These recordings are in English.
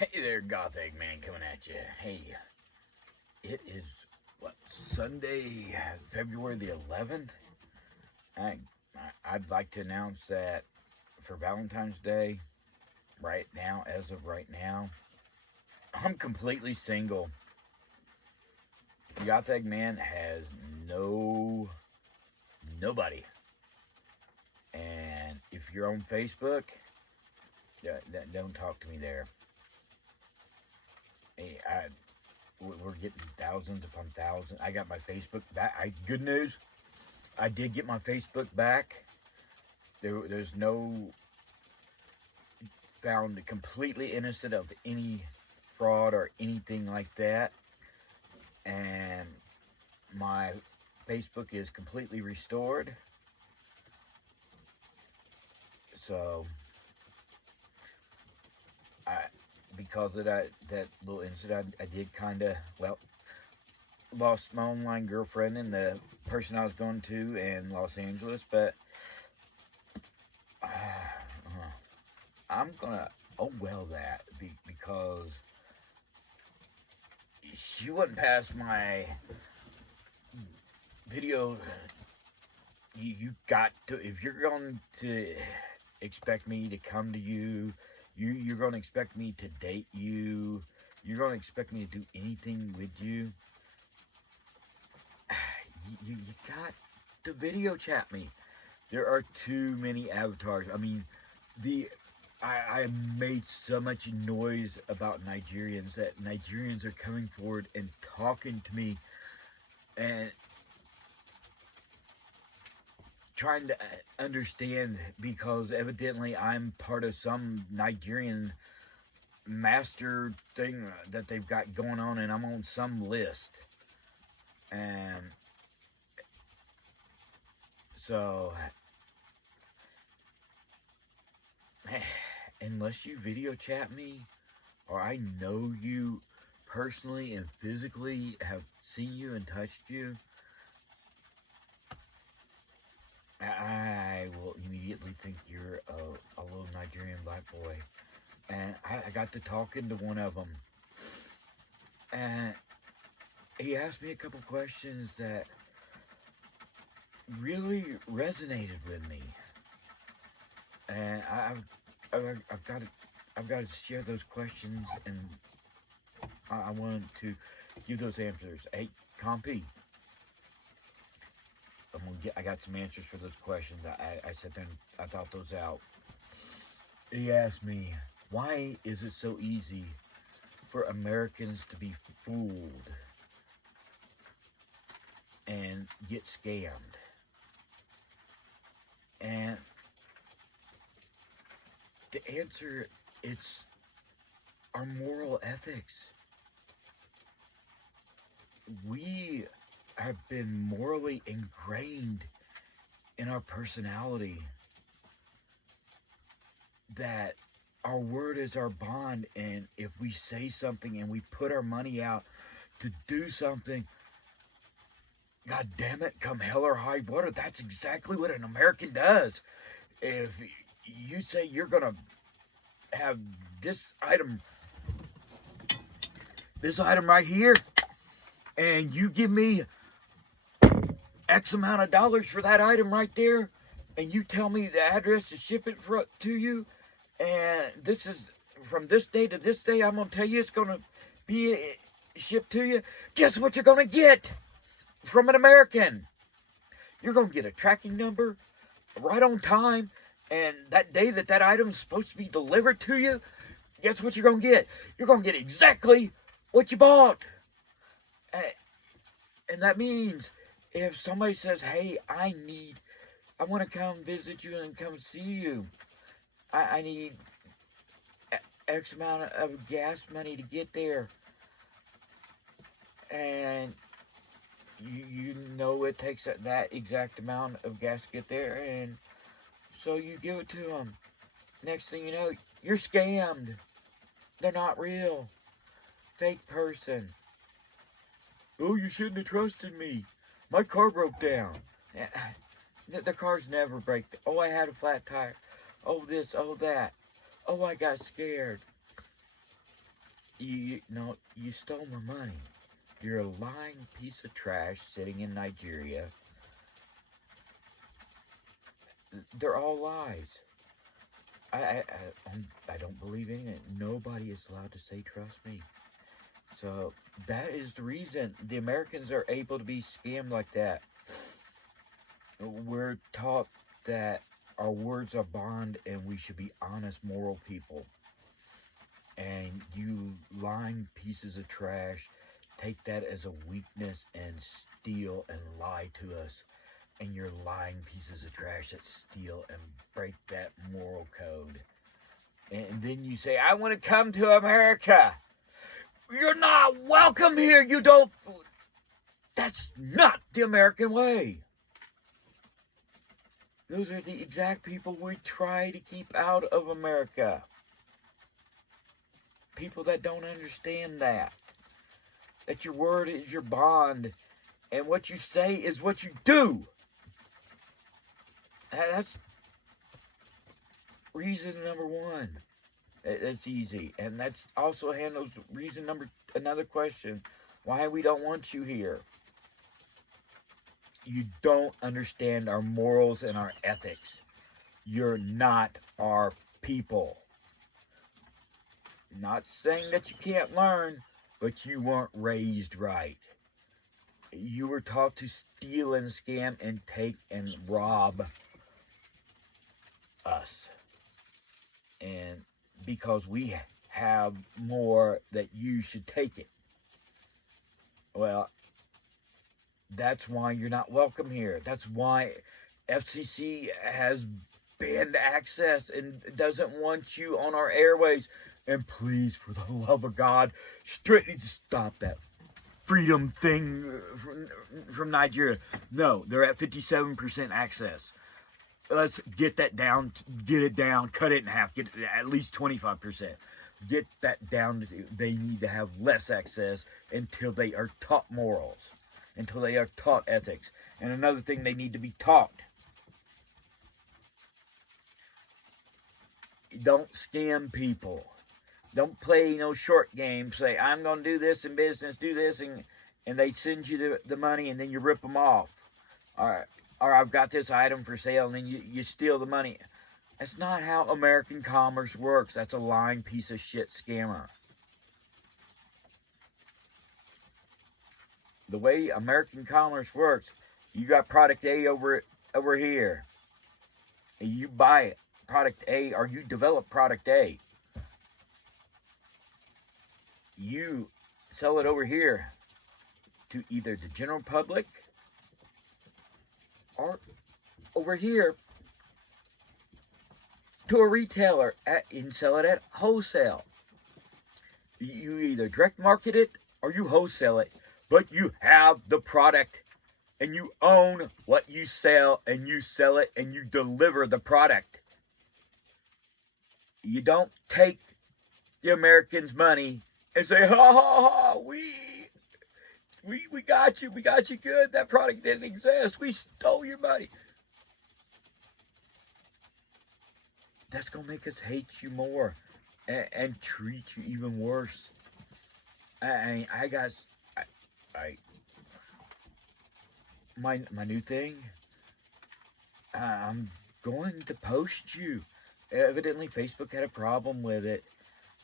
Hey there, Goth Eggman coming at you. Hey, it is, Sunday, February the 11th? I, I'd like to announce that for Valentine's Day, right now, as of right now, I'm completely single. Goth Eggman has nobody. And if you're on Facebook, don't talk to me there. Hey, we're getting thousands upon thousands. I got my Facebook back. Good news, I did get my Facebook back. There's no found completely innocent of any fraud or anything like that, and my Facebook is completely restored. So, because of that little incident, I did kind of lost my online girlfriend and the person I was going to in Los Angeles, but I'm gonna that because she wouldn't pass my video. You got to, if you're going to expect me to come to you're going to expect me to date you, you're going to expect me to do anything with you, you got to video chat me. There are too many avatars. I mean, I made so much noise about Nigerians that Nigerians are coming forward and talking to me and trying to understand, because evidently I'm part of some Nigerian master thing that they've got going on, and I'm on some list. And so, unless you video chat me or I know you personally and physically have seen you and touched you, I will immediately think you're a little Nigerian black boy. And I got to talking to one of them, and he asked me a couple questions that really resonated with me, and I've got to share those questions, and I wanted to give those answers. Hey, Compy, I got some answers for those questions. I sat there and I thought those out. He asked me, why is it so easy for Americans to be fooled and get scammed? And the answer, it's our moral ethics. We have been morally ingrained in our personality that our word is our bond, and if we say something and we put our money out to do something, God damn it, come hell or high water, that's exactly what an American does. If you say you're gonna have this item right here, and you give me X amount of dollars for that item right there, and you tell me the address to ship it to you, and this is from this day to this day, I'm going to tell you it's going to be shipped to you. Guess what you're going to get from an American? You're going to get a tracking number right on time, and that day that item is supposed to be delivered to you, guess what you're going to get? You're going to get exactly what you bought. And that means if somebody says, hey, I want to come visit you and come see you, I need X amount of gas money to get there, and you know it takes that exact amount of gas to get there, and so you give it to them. Next thing you know, you're scammed. They're not real. Fake person. Oh, you shouldn't have trusted me. My car broke down. The cars never break. Oh, I had a flat tire. Oh, this, oh, that. Oh, I got scared. No, you stole my money. You're a lying piece of trash sitting in Nigeria. They're all lies. I don't believe in it. Nobody is allowed to say trust me. So that is the reason the Americans are able to be scammed like that. We're taught that our words are bond and we should be honest, moral people. And you lying pieces of trash take that as a weakness and steal and lie to us. And you're lying pieces of trash that steal and break that moral code. And then you say, I want to come to America. You're not welcome here. You don't. That's not the American way. Those are the exact people we try to keep out of America. People that don't understand that. That your word is your bond. And what you say is what you do. That's reason number one. It's easy. And that's also handles reason another question. Why we don't want you here. You don't understand our morals and our ethics. You're not our people. Not saying that you can't learn, but you weren't raised right. You were taught to steal and scam and take and rob us. And because we have more, that you should take it. Well, that's why you're not welcome here. That's why FCC has banned access and doesn't want you on our airways. And please, for the love of God, strictly stop that freedom thing from Nigeria. No, they're at 57% access. Let's get that down, get it down, cut it in half, get it at least 25%. Get that down. They need to have less access until they are taught morals, until they are taught ethics. And another thing they need to be taught. Don't scam people. Don't play no short games. Say, I'm going to do this in business, do this, and they send you the money, and then you rip them off. Or I've got this item for sale, and then you steal the money. That's not how American commerce works. That's a lying piece of shit scammer. The way American commerce works, you got product A over here. And you buy product A, or you develop product A. You sell it over here to either the general public or over here to a retailer and sell it at wholesale. You either direct market it or you wholesale it, but you have the product and you own what you sell, and you sell it and you deliver the product. You don't take the Americans' money and say, ha ha ha, we got you good. That product didn't exist. We stole your money. That's going to make us hate you more and treat you even worse. My new thing, I'm going to post you. Evidently, Facebook had a problem with it.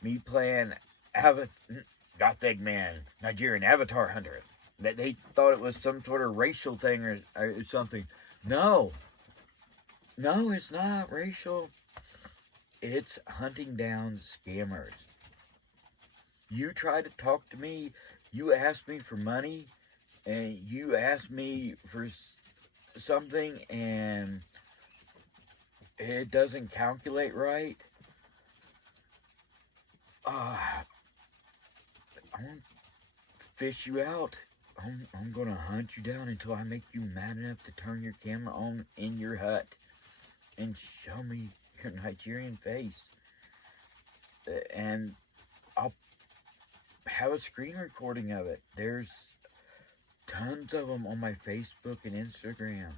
Me playing Goth Eggman, Nigerian Avatar Hunter. That they thought it was some sort of racial thing or something. No, it's not racial. It's hunting down scammers. You try to talk to me, you ask me for money, and you ask me for something, and it doesn't calculate right. I'm gonna fish you out. I'm gonna hunt you down until I make you mad enough to turn your camera on in your hut and show me your Nigerian face. And I'll have a screen recording of it. There's tons of them on my Facebook and Instagram.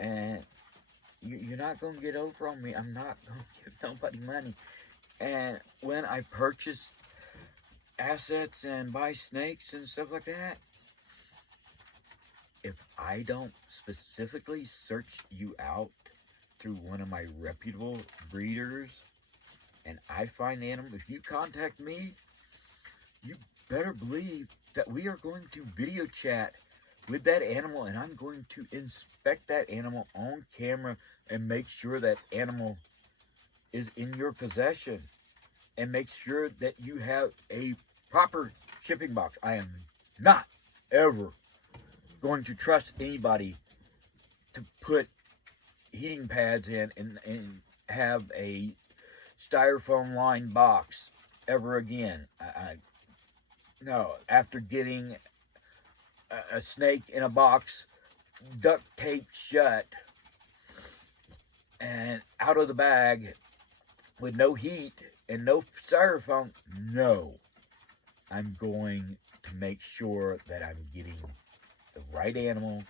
And you're not going to get over on me. I'm not going to give nobody money. And when I purchased assets and buy snakes and stuff like that, if I don't specifically search you out through one of my reputable breeders and I find the animal, if you contact me, you better believe that we are going to video chat with that animal and I'm going to inspect that animal on camera and make sure that animal is in your possession and make sure that you have a proper shipping box. I am not ever going to trust anybody to put heating pads in and have a styrofoam lined box ever again. No, after getting a snake in a box duct taped shut and out of the bag with no heat and no styrofoam, no. I'm going to make sure that I'm getting the right animal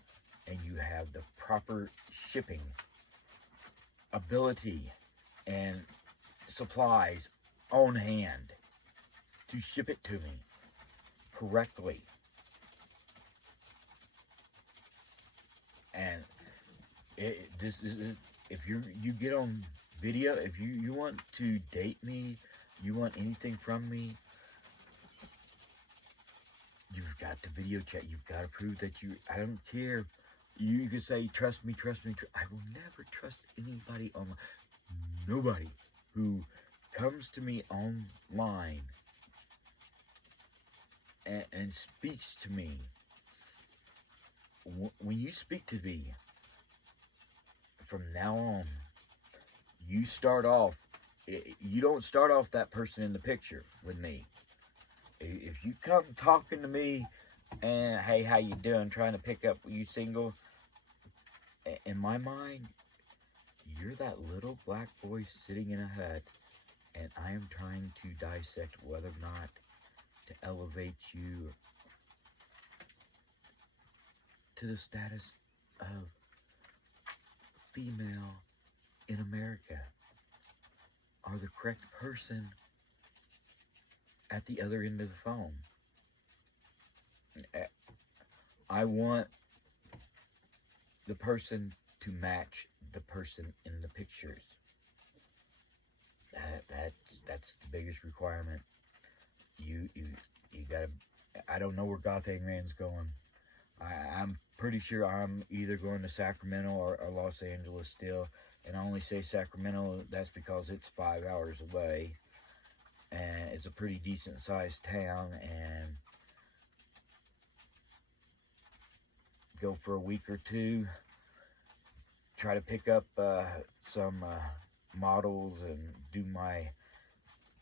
and you have the proper shipping ability and supplies on hand to ship it to me correctly. And this is, if you get on video, if you want to date me, you want anything from me, you've got to video chat. You've got to prove that you, I don't care. You can say, trust me, trust me. I will never trust anybody online. Nobody who comes to me online and speaks to me. When you speak to me, from now on, you start off, you don't start off that person in the picture with me. If you come talking to me and, hey, how you doing, trying to pick up, you single, in my mind, you're that little black boy sitting in a hut, and I am trying to dissect whether or not to elevate you to the status of female in America, or the correct person at the other end of the phone. I want the person to match the person in the pictures. That's the biggest requirement. You gotta. I don't know where Goth Man's going. I'm pretty sure I'm either going to Sacramento or Los Angeles still. And I only say Sacramento, that's because it's 5 hours away. And it's a pretty decent sized town. And go for a week or two. Try to pick up some models and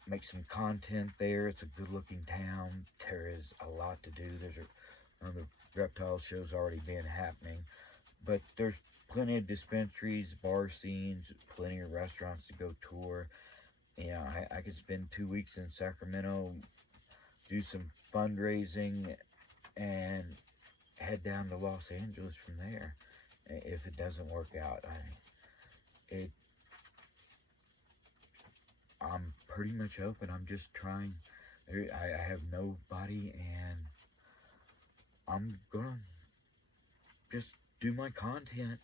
make some content there. It's a good looking town. There is a lot to do. There's another reptile show's already been happening, but there's plenty of dispensaries, bar scenes, plenty of restaurants to go tour. Yeah, I could spend 2 weeks in Sacramento, do some fundraising, and head down to Los Angeles from there. If it doesn't work out, I'm pretty much open. I'm just trying. I have nobody, and I'm gonna just do my content,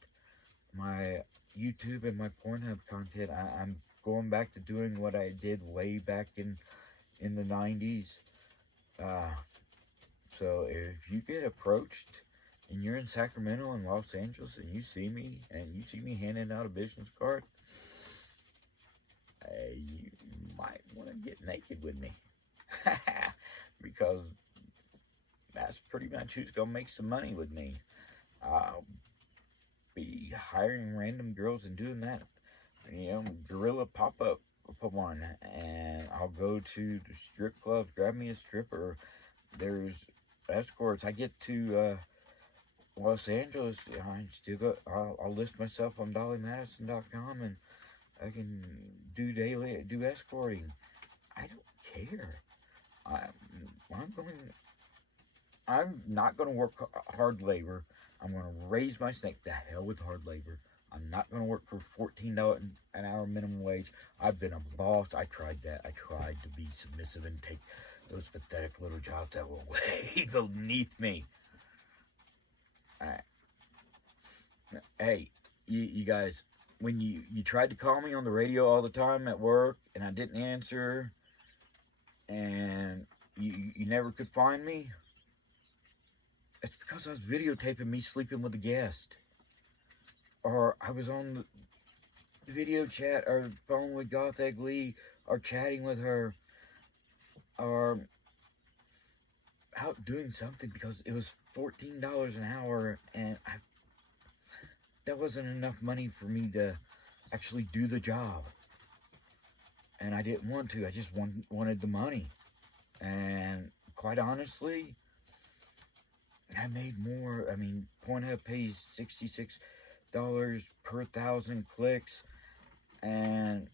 my YouTube and my Pornhub content. I'm going back to doing what I did way back in the 90s. So if you get approached and you're in Sacramento and Los Angeles and you see me handing out a business card, you might want to get naked with me. Because that's pretty much who's going to make some money with me. I'll be hiring random girls and doing that. Guerrilla pop-up one. And I'll go to the strip clubs, grab me a stripper. There's escorts. I get to Los Angeles, I'll list myself on DollyMadison.com and I can do escorting. I don't care. I'm not going to work hard labor. I'm going to raise my snake. The hell with hard labor. I'm not going to work for $14 an hour minimum wage. I've been a boss. I tried that. I tried to be submissive and those pathetic little jobs that were way beneath me. Uh, hey, you guys, when you tried to call me on the radio all the time at work and I didn't answer, and you never could find me, it's because I was videotaping me sleeping with a guest. Or I was on the video chat or phone with Goth Egg Lee, or chatting with her, or out doing something, because it was $14 an hour, and that wasn't enough money for me to actually do the job. And I didn't want to. I just wanted the money. And quite honestly, I made more. I mean, Pornhub pays $66 per 1,000 clicks, and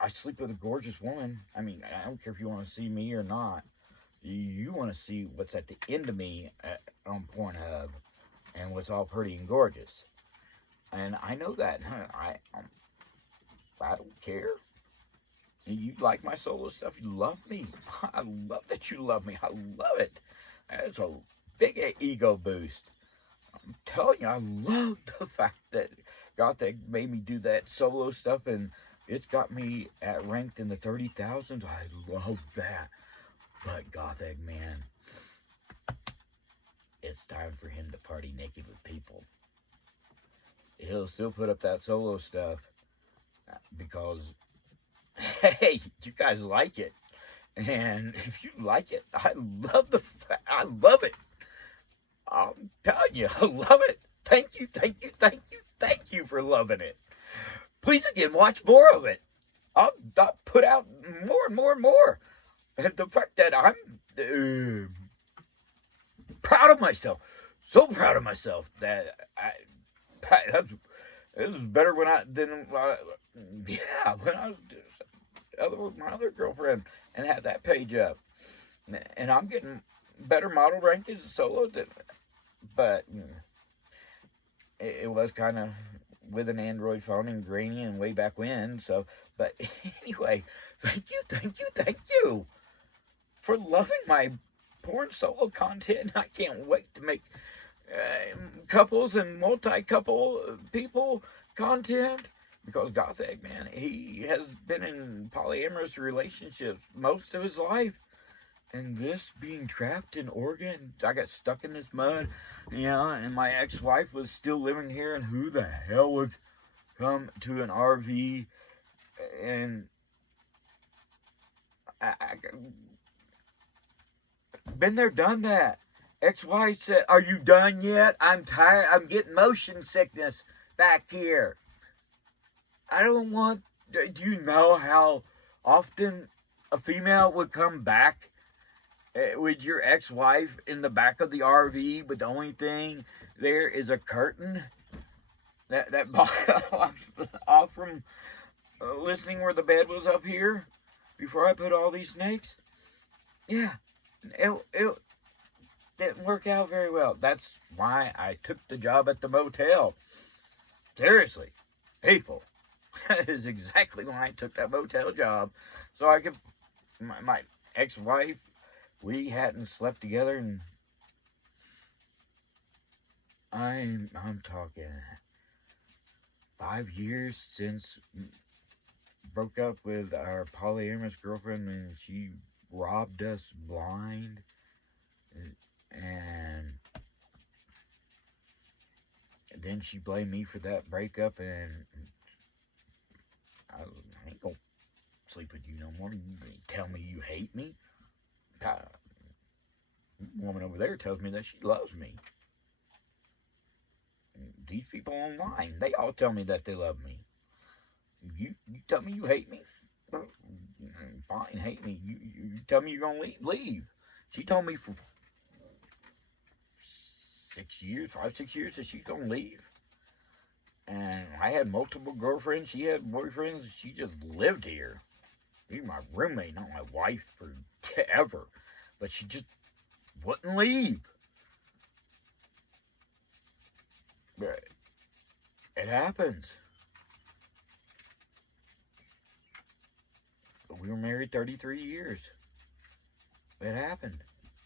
I sleep with a gorgeous woman. I mean, I don't care if you want to see me or not. You want to see what's at the end of me on Pornhub, and what's all pretty and gorgeous. And I know that. I don't care. You like my solo stuff. You love me. I love that you love me. I love it. It's a big ego boost. I'm telling you, I love the fact that Goth Egg made me do that solo stuff, and it's got me ranked in the 30,000s. I love that. But Goth Egg, man, it's time for him to party naked with people. He'll still put up that solo stuff because, hey, you guys like it. And if you like it, I love it. I'm telling you, I love it. Thank you for loving it. Please again, watch more of it. I'll put out more and more and more. And the fact that I'm proud of myself, so proud of myself that this is better when I was with my other girlfriend and had that page up, and I'm getting better model rankings solo, but it was kind of with an Android phone and grainy and way back when. So, but anyway, thank you for loving my porn solo content. I can't wait to make couples and multi-couple people content, because Goth Egg, man, he has been in polyamorous relationships most of his life. And this being trapped in Oregon, I got stuck in this mud, and my ex-wife was still living here, and who the hell would come to an RV? And I been there, done that. Ex-wife said, "Are you done yet? I'm tired. I'm getting motion sickness back here." I don't want... Do you know how often a female would come back with your ex-wife in the back of the RV, but the only thing there is a curtain that blocks off from listening where the bed was up here before I put all these snakes? Yeah, it didn't work out very well. That's why I took the job at the motel. Seriously, people, that is exactly why I took that motel job, so I could... My ex-wife, we hadn't slept together, and I'm talking 5 years since broke up with our polyamorous girlfriend, and she robbed us blind, and then she blamed me for that breakup, and I ain't gonna sleep with you no more. You tell me you hate me. Woman over there tells me that she loves me. These people online, they all tell me that they love me. You tell me you hate me? Fine, hate me. You tell me you're gonna leave. She told me for 5, 6 years that she's gonna leave. And I had multiple girlfriends. She had boyfriends. She just lived here. She's my roommate, not my wife forever. But she just wouldn't leave. But it happens. We were married 33 years. It happened.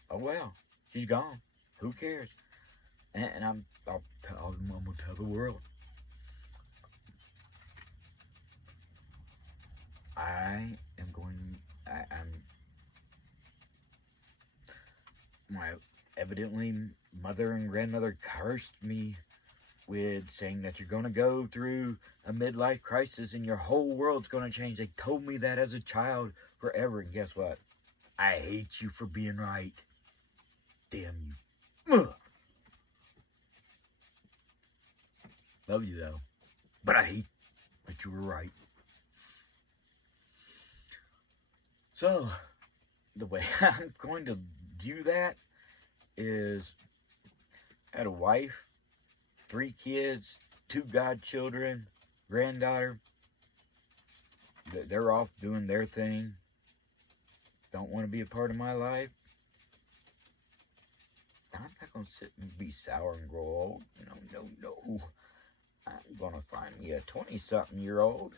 Oh well, she's gone. Who cares? And I'm gonna tell the world. I am going. I'm. My evidently mother and grandmother cursed me with saying that you're gonna go through a midlife crisis and your whole world's gonna change. They told me that as a child forever, and guess what? I hate you for being right. Damn you. Ugh. Love you though, but I hate that you were right. So, the way I'm going to do that is I had a wife, 3 kids, 2 godchildren, granddaughter. They're off doing their thing. Don't want to be a part of my life. I'm not going to sit and be sour and grow old. No. I'm going to find me a 20-something-year-old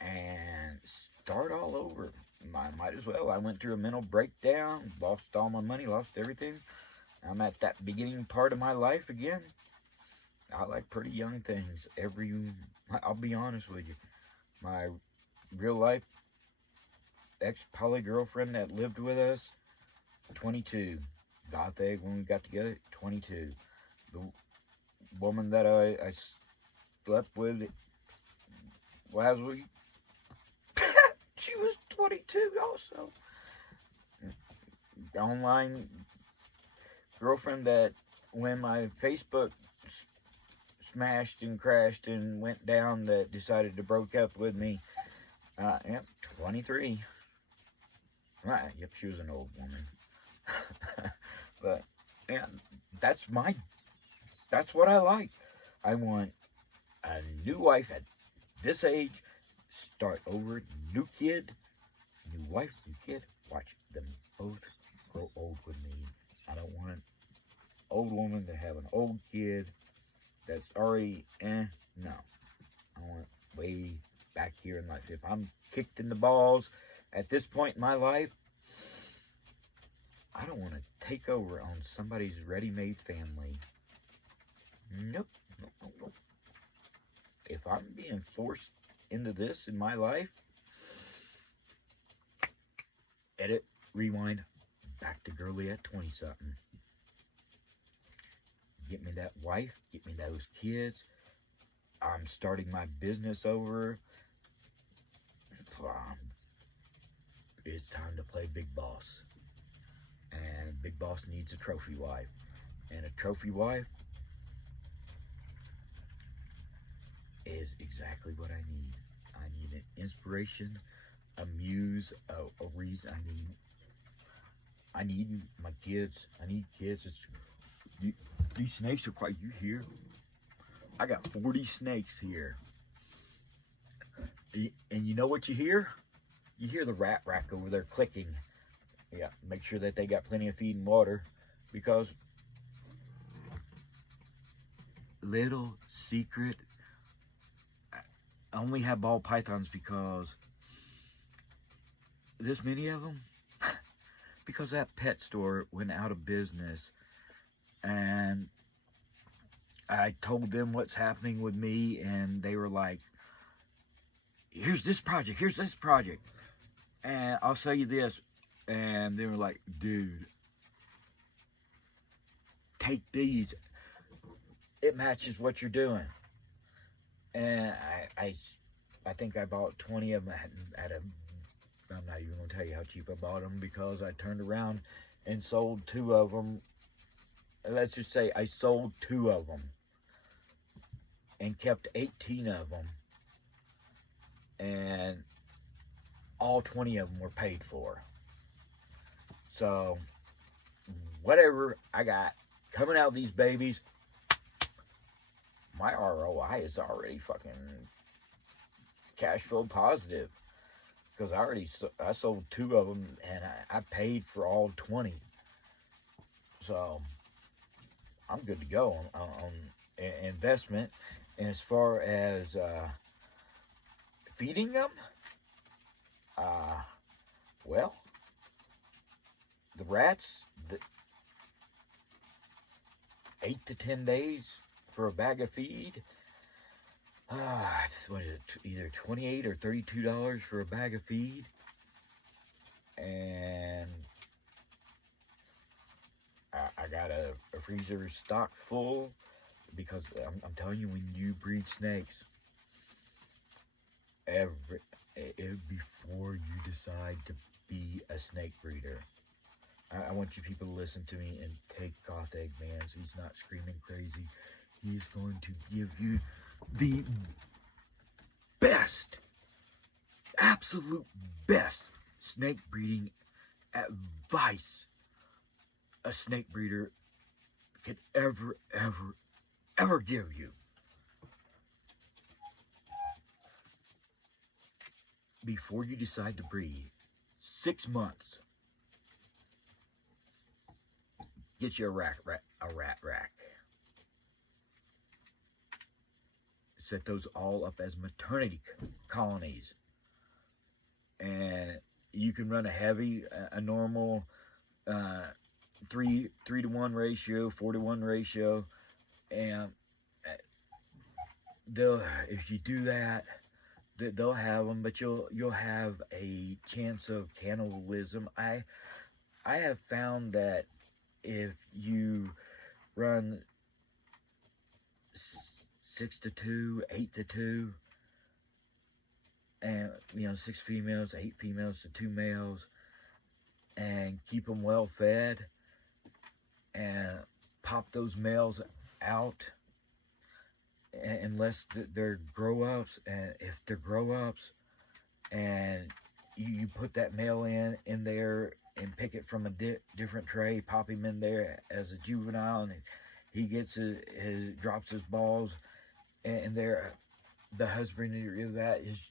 and start all over. Might as well. I went through a mental breakdown, lost all my money, lost everything. I'm at that beginning part of my life again. I like pretty young things. I'll be honest with you. My real life ex-poly girlfriend that lived with us, 22. Goth egg when we got together, 22. The woman that I slept with last week, she was 22 also. Online girlfriend that when my Facebook smashed and crashed and went down that decided to break up with me. Yep, 23. Right, yep, she was an old woman. But, yeah, that's what I like. I want a new wife at this age, start over, new kid, new wife, new kid, watch them both grow old with me. I don't want an old woman to have an old kid that's already, no. I want way back here in life. If I'm kicked in the balls at this point in my life, I don't want to take over on somebody's ready-made family. Nope. If I'm being forced into this in my life, edit, rewind, back to girly at 20-something. Get me that wife, get me those kids. I'm starting my business over. It's time to play Big Boss. And Big Boss needs a trophy wife. And a trophy wife is exactly what I need. I need an inspiration, a muse, a reason. I need my kids. I need kids. These snakes are quite. You hear? I got 40 snakes here. And you know what you hear? You hear the rat rack over there clicking. Yeah, make sure that they got plenty of feed and water, because little secret, I only have ball pythons because this many of them, because that pet store went out of business, and I told them what's happening with me, and they were like, here's this project, and I'll sell you this. And they were like, dude, take these. It matches what you're doing. And I think I bought 20 of them at a, I'm not even going to tell you how cheap I bought them, because I turned around and sold 2 of them. Let's just say I sold 2 of them and kept 18 of them. And all 20 of them were paid for. So, whatever I got coming out of these babies, my ROI is already fucking cash flow positive. Because I sold 2 of them, and I paid for all 20. So, I'm good to go on investment. And as far as feeding them, well, the rats, 8 to 10 days for a bag of feed. What is it? Either $28 or $32 for a bag of feed, and I got a freezer stocked full because I'm telling you, when you breed snakes, before you decide to be a snake breeder, I want you people to listen to me and take Goth Eggman. So he's not screaming crazy. He's going to give you the best, absolute best snake breeding advice a snake breeder could ever give you. Before you decide to breed, 6 months, get you a rat rack. Set those all up as maternity colonies, and you can run a normal 3-to-1 ratio, 4-to-1 ratio, and if you do that, they'll have them, but you'll have a chance of cannibalism. I have found that if you run 6-to-2, 8-to-2, and 6 females, 8 females to 2 males, and keep them well fed, and pop those males out unless they're grow-ups. And if they're grow-ups, and you put that male in there and pick it from a different tray, pop him in there as a juvenile, and he gets drops his balls, and there, the husbandry of that is,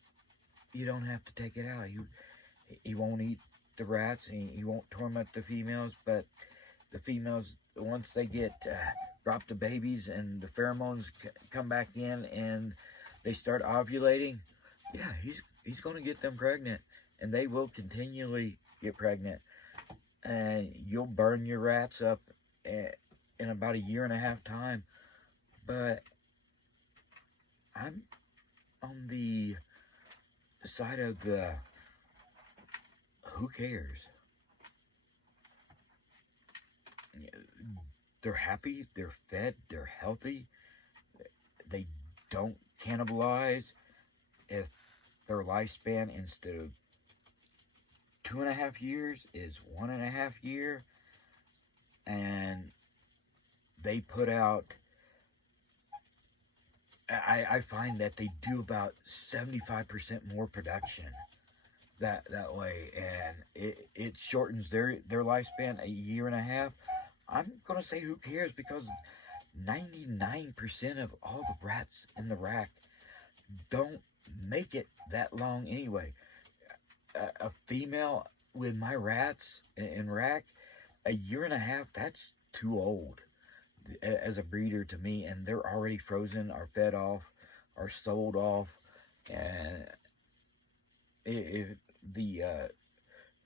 you don't have to take it out. He won't eat the rats, and he won't torment the females, but the females, once they get drop the babies and the pheromones come back in and they start ovulating, yeah, he's going to get them pregnant, and they will continually get pregnant, and you'll burn your rats up in about 1.5 years time. But I'm on the side of the who cares. They're happy, they're fed, they're healthy, they don't cannibalize. If their lifespan, instead of 2.5 years, is 1.5 year, and they put out, I find that they do about 75% more production that way, and it shortens their lifespan 1.5 years. I'm gonna say who cares, because 99% of all the rats in the rack don't make it that long anyway. A female with my rats in rack, 1.5 years, that's too old as a breeder to me, and they're already frozen or fed off or sold off. And if the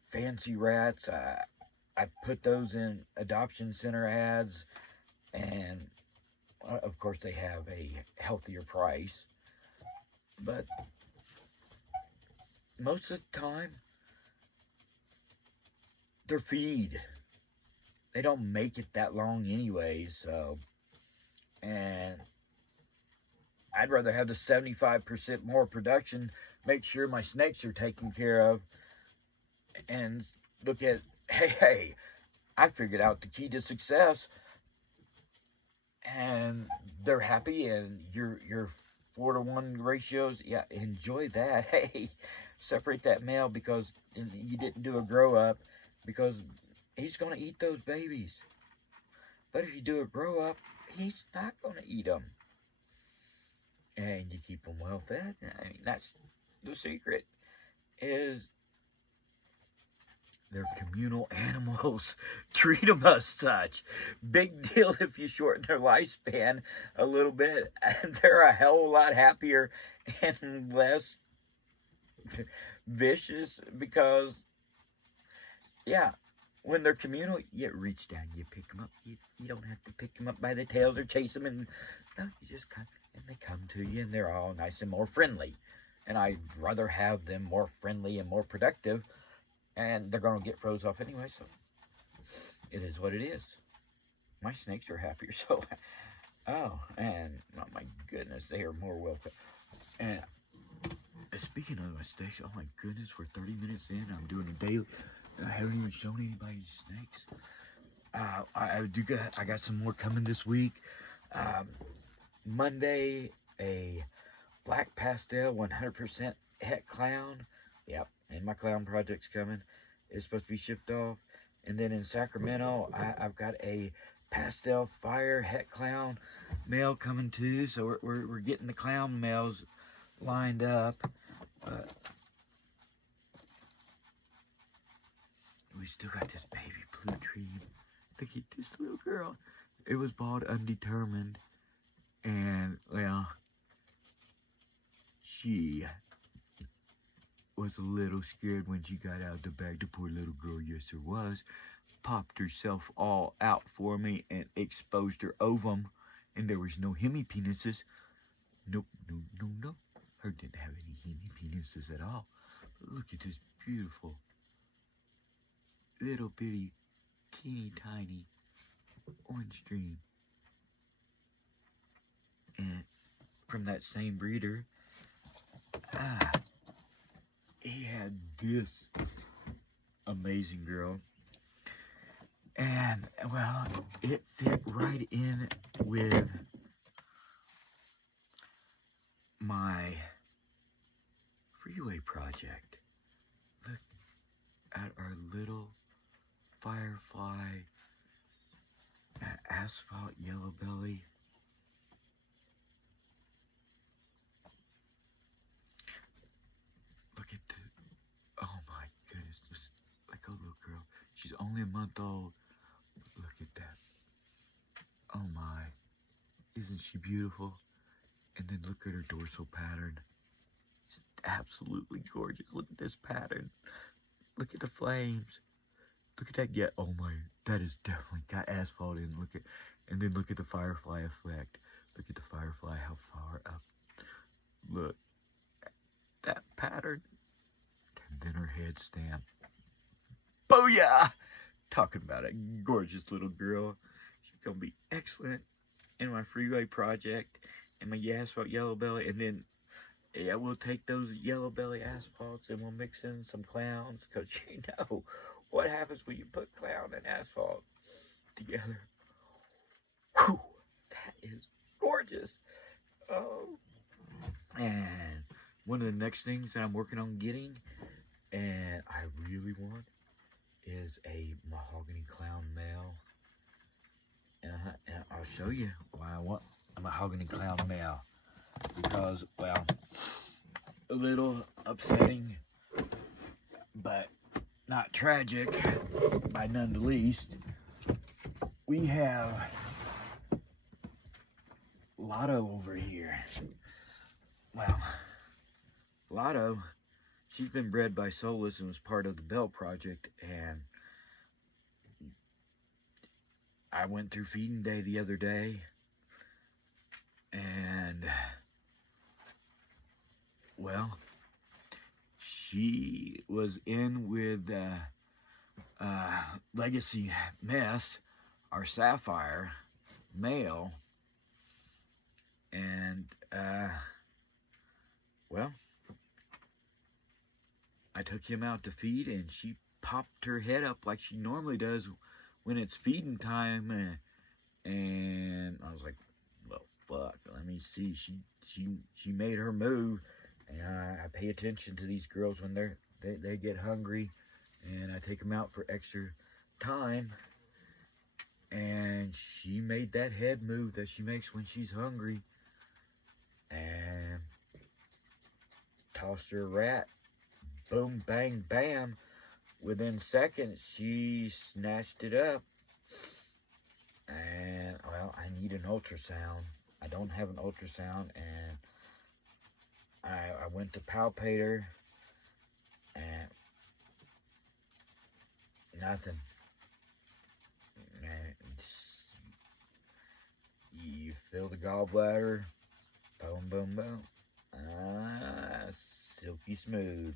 fancy rats, I put those in adoption center ads, and of course they have a healthier price, but most of the time they're feed. They don't make it that long anyway, so, and I'd rather have the 75% more production, make sure my snakes are taken care of, and look at, hey, I figured out the key to success, and they're happy, and your 4-to-1 ratios, yeah, enjoy that. Hey, separate that male because you didn't do a grow up, because he's going to eat those babies. But if you do a grow up, he's not going to eat them. And you keep them well fed. I mean, that's the secret, is they're communal animals. Treat them as such. Big deal if you shorten their lifespan a little bit. And they're a hell of a lot happier and less vicious because, yeah, when they're communal, you reach down, you pick them up. You don't have to pick them up by the tails or chase them, and no, you just come and they come to you, and they're all nice and more friendly. And I'd rather have them more friendly and more productive, and they're gonna get froze off anyway. So it is what it is. My snakes are happier, so oh, and oh my goodness, they are more welcome. And speaking of my snakes, oh my goodness, we're 30 minutes in. I'm doing a daily. I haven't even shown anybody snakes. I got some more coming this week. Monday, a black pastel 100% het clown. Yep, and my clown project's coming. It's supposed to be shipped off. And then in Sacramento, I've got a pastel fire het clown mail coming too. So we're getting the clown mails lined up. We still got this baby blue tree. Look at this little girl. It was bought undetermined. And, well, she was a little scared when she got out of the bag. The poor little girl, yes, there was. Popped herself all out for me and exposed her ovum. And there was no hemipenises. Nope, no. Her didn't have any hemipenises at all. But look at this beautiful little bitty, teeny tiny orange dream. And from that same breeder, he had this amazing girl. And, well, it fit right in with my freeway project. Look at our little firefly asphalt yellow belly. Look at the, oh my goodness, just like a little girl. She's only a month old. Look at that. Oh my, isn't she beautiful? And then look at her dorsal pattern. It's absolutely gorgeous. Look at this pattern. Look at the flames. Look at that. Yeah, oh my, that is definitely got asphalt in. Look at, and then look at the firefly effect. Look at the firefly, how far up. Look, that pattern. And then her head stamp. Booyah! Talking about a gorgeous little girl. She's gonna be excellent in my freeway project and my asphalt yellow belly. And then, yeah, we'll take those yellow belly asphalts and we'll mix in some clowns, because you know what happens when you put clown and asphalt together. Whew, that is gorgeous. Oh, and one of the next things that I'm working on getting, and I really want, is a mahogany clown male. And I'll show you why I want a mahogany clown male. Because, well, a little upsetting, but not tragic by none the least. We have Lotto over here. Well, Lotto, she's been bred by Solus and was part of the Bell Project, and I went through feeding day the other day, and, well, she was in with Legacy Mess, our Sapphire male, and, well, I took him out to feed, and she popped her head up like she normally does when it's feeding time, and I was like, well, fuck, let me see. She made her move, and I pay attention to these girls when they get hungry, and I take them out for extra time, and she made that head move that she makes when she's hungry, and tossed her a rat. Boom, bang, bam. Within seconds, she snatched it up. And, well, I need an ultrasound. I don't have an ultrasound, and I went to palpate her, nothing. You fill the gallbladder, boom, boom, boom. Silky smooth.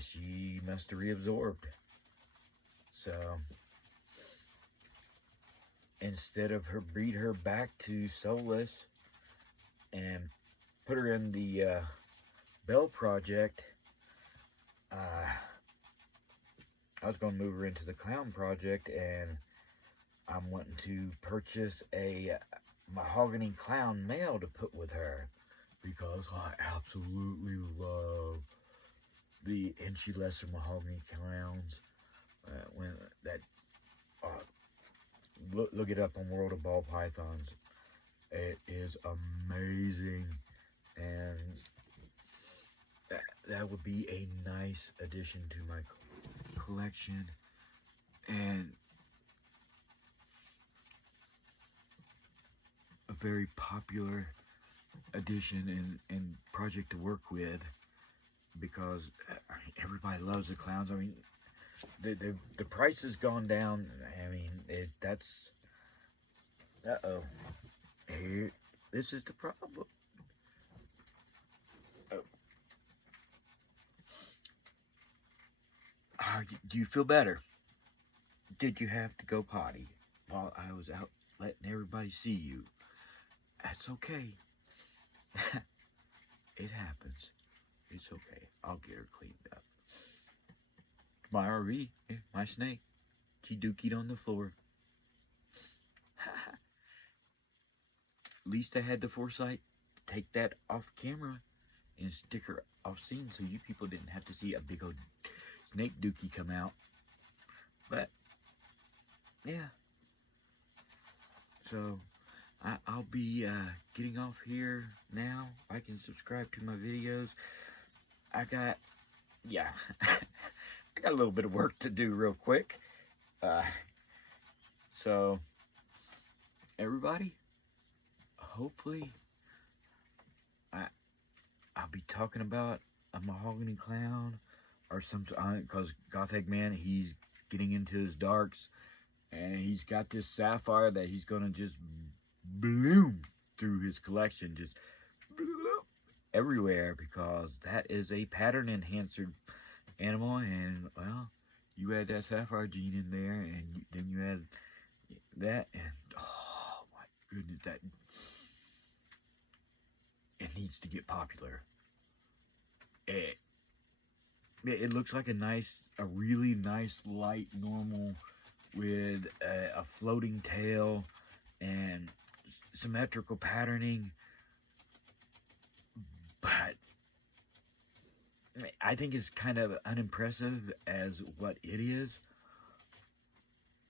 She must have reabsorbed. So, instead of her breed her back to soulless and put her in the Bell Project, I was going to move her into the Clown Project, and I'm wanting to purchase a mahogany clown male to put with her, because I absolutely love the Inchy Lesser mahogany clowns. When that, look it up on World of Ball Pythons. It is amazing, and that would be a nice addition to my collection, and a very popular addition and project to work with, because everybody loves the clowns. I mean, the price has gone down. I mean, that's here. This is the problem. Do you feel better? Did you have to go potty while I was out letting everybody see you? That's okay. It happens. It's okay. I'll get her cleaned up. My RV, my snake, she dookied on the floor. At least I had the foresight to take that off camera and stick her off scene, so you people didn't have to see a big old snake dookie come out. But yeah, so I'll be getting off here now. Like and subscribe to my videos. I got a little bit of work to do real quick. So everybody, hopefully I'll be talking about a mahogany clown or something, because Goth Man, he's getting into his darks, and he's got this sapphire that he's gonna just bloom through his collection, just bloom everywhere, because that is a pattern enhancer animal. And well, you had that sapphire gene in there, and then you had that, and oh my goodness, that it needs to get popular. It looks like a really nice light normal with a floating tail and symmetrical patterning, but I think it's kind of unimpressive as what it is.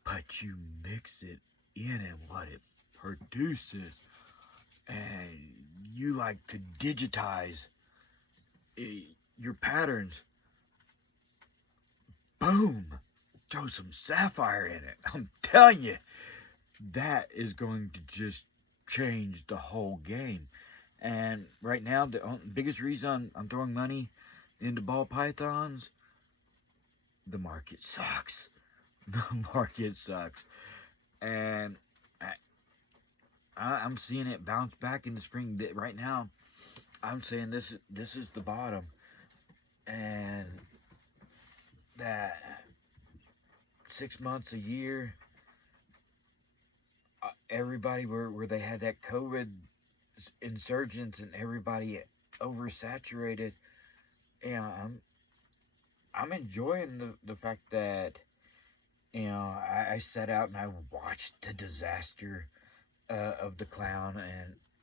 But you mix it in and what it produces, and you like to digitize your patterns. Boom! Throw some sapphire in it. I'm telling you, that is going to just change the whole game. And right now, the biggest reason I'm throwing money into ball pythons, the market sucks. The market sucks. And I'm seeing it bounce back in the spring. Right now, I'm saying this is the bottom. And that 6 months, a year, everybody where they had that COVID insurgence and everybody oversaturated, I'm enjoying the fact that I sat out and I watched the disaster of the clown,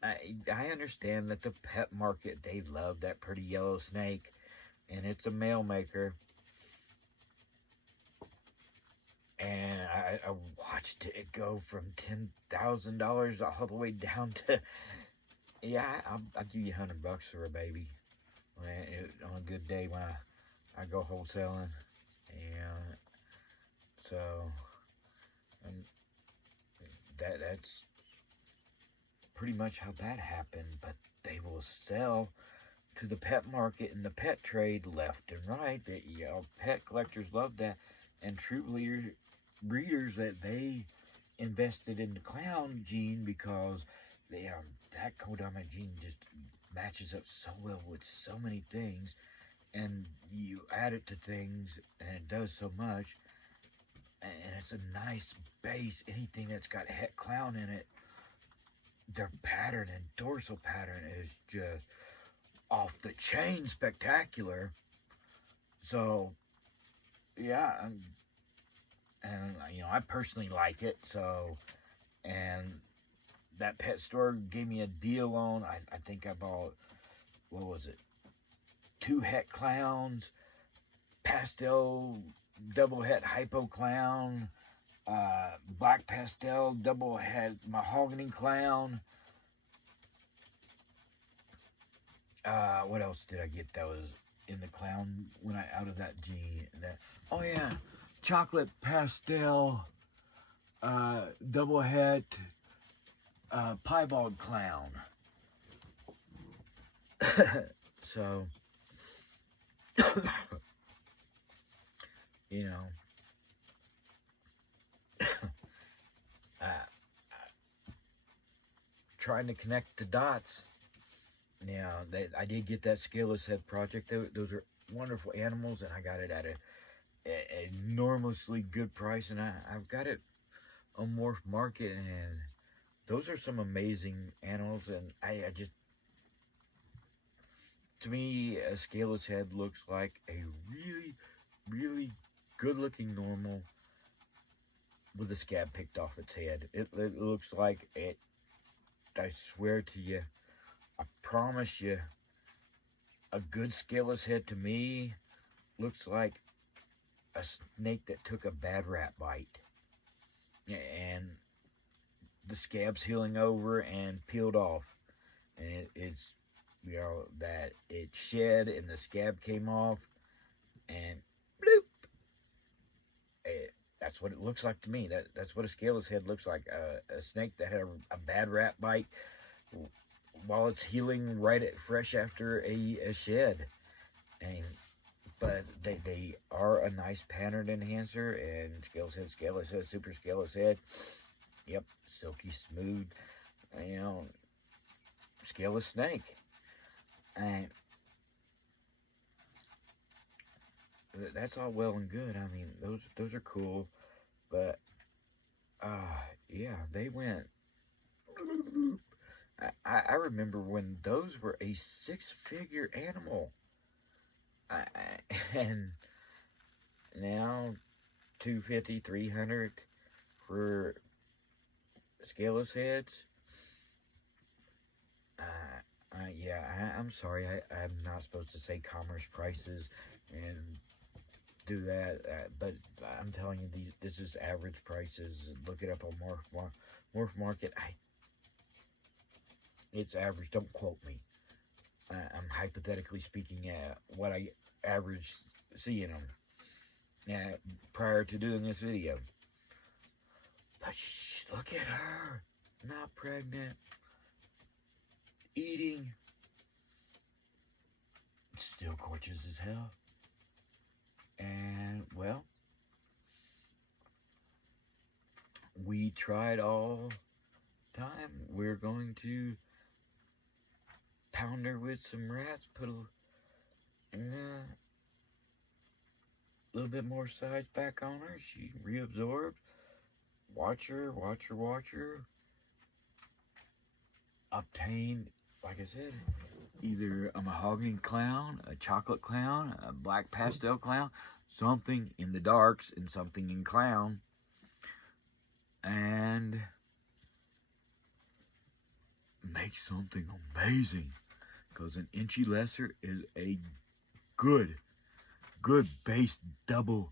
and I understand that the pet market, they love that pretty yellow snake, and it's a male maker. And I watched it go from $10,000 all the way down to, I'll give you $100 for a baby. On a good day when I go wholesaling. And so, and that's pretty much how that happened. But they will sell to the pet market and the pet trade left and right. Pet collectors love that. and true breeders that they invested in the clown gene because they that Kodama gene just matches up so well with so many things, and you add it to things and it does so much, and it's a nice base. Anything that's got het clown in it, their pattern and dorsal pattern is just off the chain spectacular. So yeah, and I personally like it. So, and that pet store gave me a deal on. I think I bought, what was it, two het clowns, pastel double het hypo clown, black pastel double het mahogany clown. What else did I get that was in the clown when I out of that gene? Oh yeah, chocolate pastel, double het, piebald clown. So, you know, trying to connect the dots. Now, I did get that scaleless head project. Those are wonderful animals, and I got it at a enormously good price, and I've got it on Morph Market, and those are some amazing animals, and I just, to me, a scaleless head looks like a really, really good-looking normal with a scab picked off its head. It looks like it, I swear to you, I promise you, a good scaleless head to me looks like a snake that took a bad rat bite. And the scab's healing over and peeled off. And it's, that it shed and the scab came off. And bloop. That's what it looks like to me. That's what a scaleless head looks like. A snake that had a bad rat bite while it's healing fresh after a shed. But they are a nice pattern enhancer, and scaleless head, super scaleless head. Yep, silky smooth, scaleless snake. And that's all well and good. I mean, those are cool, but yeah, they went. I remember when those were a six-figure animal. And now 250, 300 for scaleless heads. Yeah, I'm sorry. I'm not supposed to say commerce prices and do that, but I'm telling you, this is average prices. Look it up on Morph Market. It's average. Don't quote me. I'm hypothetically speaking at what I average seeing them prior to doing this video. But shh, look at her. Not pregnant. Eating. Still gorgeous as hell. And, well, we tried all time. We're going to pound her with some rats, put a little bit more size back on her. She reabsorbed. Watch her. Obtain, like I said, either a mahogany clown, a chocolate clown, a black pastel clown, something in the darks and something in clown, and make something amazing. Because an inchy lesser is a good base double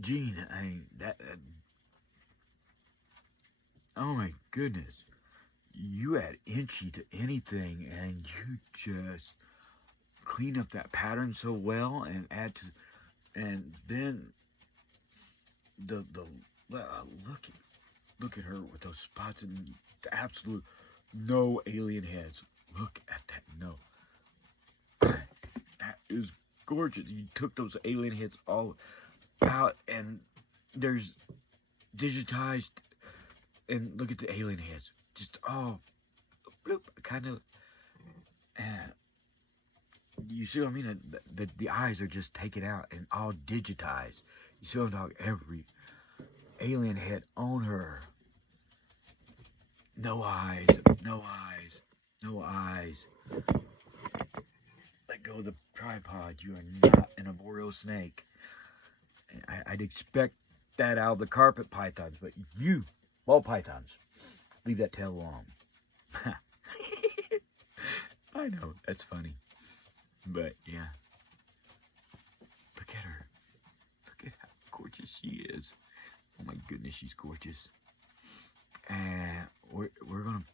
gene. Oh my goodness. You add inchy to anything and you just clean up that pattern so well and add to, and then look at her with those spots and the absolute no alien heads. Look at that. No, that is gorgeous. You took those alien heads all out, and there's digitized, and look at the alien heads, just all bloop, kind of. And you see what I mean? The eyes are just taken out and all digitized. You see what I'm talking? Every alien head on her. No eyes, no eyes, no eyes. Let go of the tripod. You are not an arboreal snake. I'd expect that out of the carpet pythons, but you, ball pythons, leave that tail alone. I know, that's funny. But, yeah. Look at her. Look at how gorgeous she is. Oh my goodness, she's gorgeous. And we're gonna,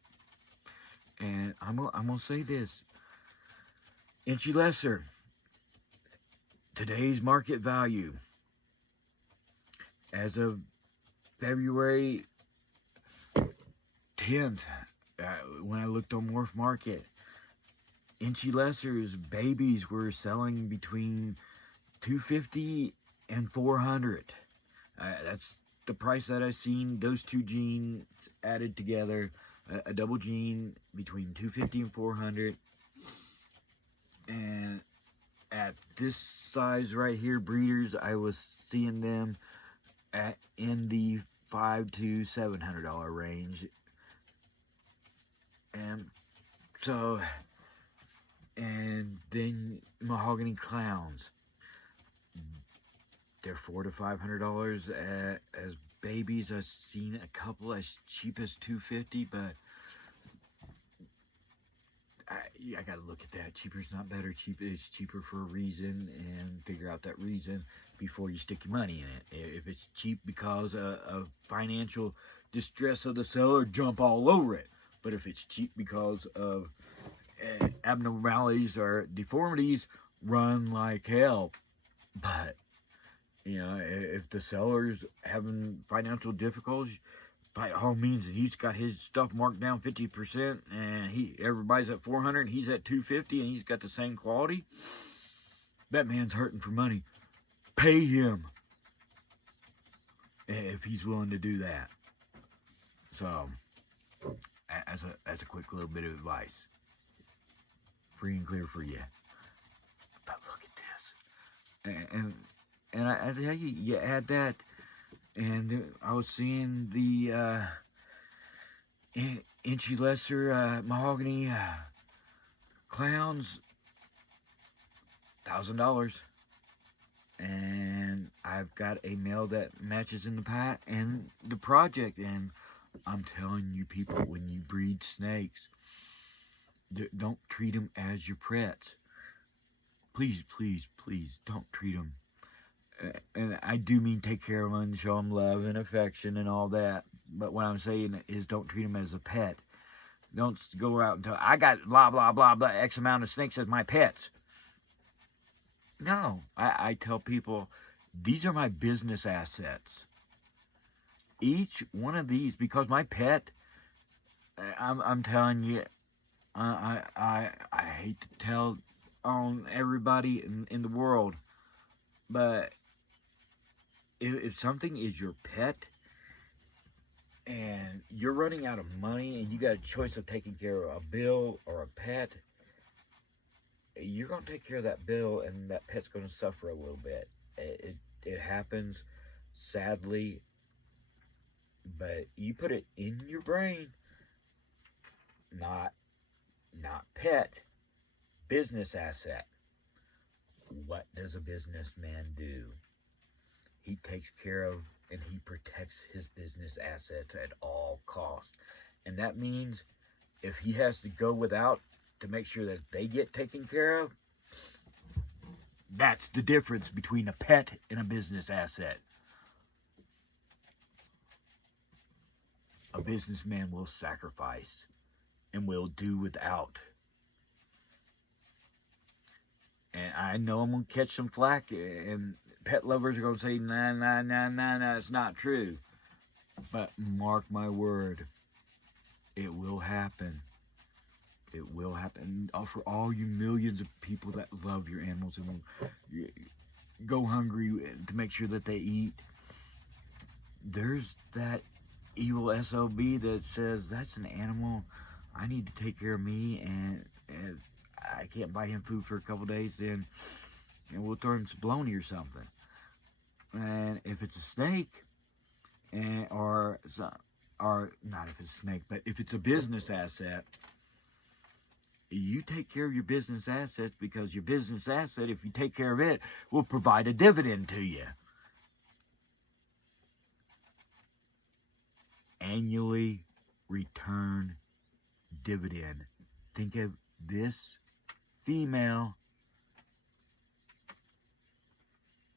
and I'm gonna say this. Inchy Lesser, today's market value, as of February 10th, when I looked on Morph Market, Inchy Lesser's babies were selling between $250 and $400. That's the price that I seen. Those two genes added together, a double gene between $250 and $400. And at this size right here, breeders, I was seeing them in the $500 to $700 range. And so, and then mahogany clowns, they're $400 to $500 as babies. I've seen a couple as cheap as $250, but I gotta look at that. Cheaper's not better. Cheap is cheaper for a reason, and figure out that reason before you stick your money in it. If it's cheap because of financial distress of the seller, jump all over it. But if it's cheap because of abnormalities or deformities, run like hell. But if the seller's having financial difficulties, by all means, he's got his stuff marked down 50%, and everybody's at $400, and he's at $250, and he's got the same quality. That man's hurting for money. Pay him if he's willing to do that. So, as a quick little bit of advice, free and clear for you. But look at this, and I tell you, you add that. And I was seeing the Inchy Lesser mahogany clowns, $1,000. And I've got a male that matches in the project. And I'm telling you, people, when you breed snakes, don't treat them as your pets. Please, please, please don't treat them. And I do mean take care of them and show them love and affection and all that. But what I'm saying is don't treat them as a pet. Don't go out and tell, I got blah, blah, blah, blah, X amount of snakes as my pets. No, I tell people, these are my business assets. Each one of these, because my pet, I'm telling you, I hate to tell on everybody in the world, but if something is your pet and you're running out of money and you got a choice of taking care of a bill or a pet, you're going to take care of that bill, and that pet's going to suffer a little bit. It happens, sadly, but you put it in your brain, not pet, business asset. What does a businessman do? He takes care of and he protects his business assets at all costs. And that means if he has to go without to make sure that they get taken care of, that's the difference between a pet and a business asset. A businessman will sacrifice and will do without. And I know I'm going to catch some flack, and pet lovers are going to say, nah, it's not true. But mark my word, it will happen. It will happen. For all you millions of people that love your animals and will go hungry to make sure that they eat, there's that evil SOB that says, that's an animal, I need to take care of me, and I can't buy him food for a couple days, then we'll throw him some bologna or something. And if it's a snake, or not if it's a snake, but if it's a business asset, you take care of your business assets, because your business asset, if you take care of it, will provide a dividend to you. Annually return dividend. Think of this female,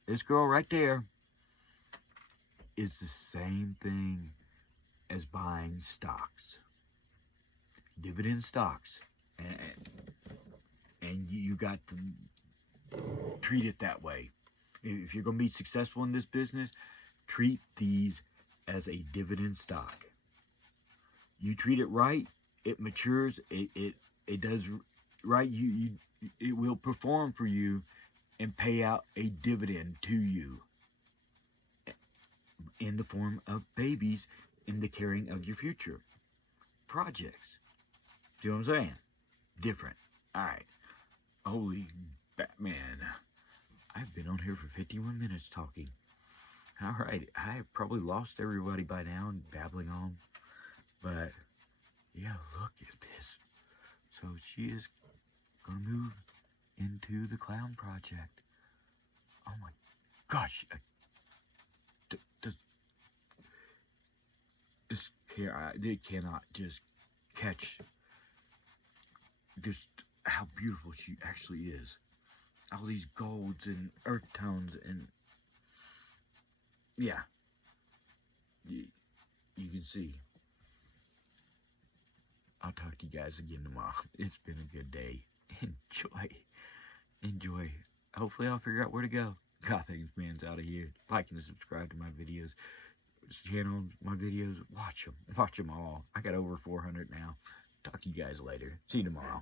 this girl right there, is the same thing as buying stocks. Dividend stocks. And you got to treat it that way. If you're going to be successful in this business, treat these as a dividend stock. You treat it right, it matures, it does right, it will perform for you and pay out a dividend to you in the form of babies in the carrying of your future projects. See what I'm saying? Different. Alright. Holy Batman. I've been on here for 51 minutes talking. Alright, I've probably lost everybody by now and babbling on. But, yeah, look at this. So she is going to move into the clown project. Oh my gosh. It cannot just catch just how beautiful she actually is. All these golds and earth tones, and yeah, you can see. I'll talk to you guys again tomorrow. It's been a good day. Enjoy. Hopefully I'll figure out where to go. Goth man's out of here. Like and subscribe to my videos. Channel, my videos. Watch them all. I got over 400 now. Talk to you guys later. See you tomorrow.